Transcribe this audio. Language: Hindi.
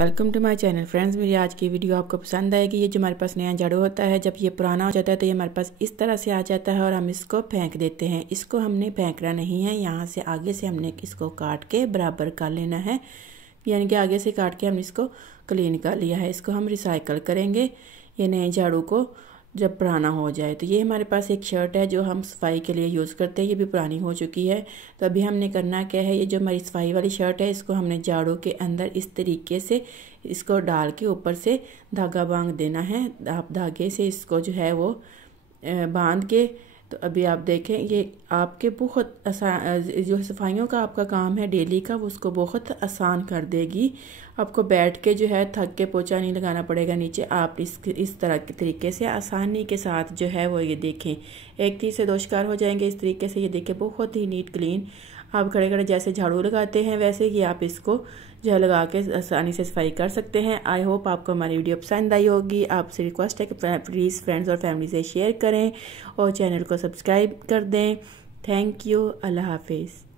Welcome to my channel friends. मेरी आज की वीडियो आपको पसंद आएगी। ये जो हमारे पास नया झाड़ू होता है, जब ये पुराना हो जाता है तो ये हमारे पास इस तरह से आ जाता है और हम इसको फेंक देते हैं। इसको हमने फेंकना नहीं है, यहाँ से आगे से हमने इसको काट के बराबर कर लेना है, यानी कि आगे से काट के हमने इसको क्लीन कर लिया है। इसको हम रिसाइकल करेंगे ये नए झाड़ू को जब पुराना हो जाए। तो ये हमारे पास एक शर्ट है जो हम सफाई के लिए यूज़ करते हैं, ये भी पुरानी हो चुकी है। तो अभी हमने करना क्या है, ये जो हमारी सफाई वाली शर्ट है इसको हमने झाड़ू के अंदर इस तरीके से इसको डाल के ऊपर से धागा बांध देना है। आप धागे से इसको जो है वो बांध के, तो अभी आप देखें ये आपके बहुत आसान, जो सफाइयों का आपका काम है डेली का, वो उसको बहुत आसान कर देगी। आपको बैठ के जो है थक के पोछा नहीं लगाना पड़ेगा नीचे। आप इस तरह के तरीके से आसानी के साथ जो है वो ये देखें, एक तीर से दो शिकार हो जाएंगे इस तरीके से। ये देखें बहुत ही नीट क्लीन। आप खड़े खड़े जैसे झाड़ू लगाते हैं वैसे ही आप इसको जो है लगा के आसानी से सफाई कर सकते हैं। आई होप आपको हमारी वीडियो पसंद आई होगी। आपसे रिक्वेस्ट है कि प्लीज़ फ्रेंड्स और फैमिली से शेयर करें और चैनल को सब्सक्राइब कर दें। Thank you. अल्लाह हाफिज़।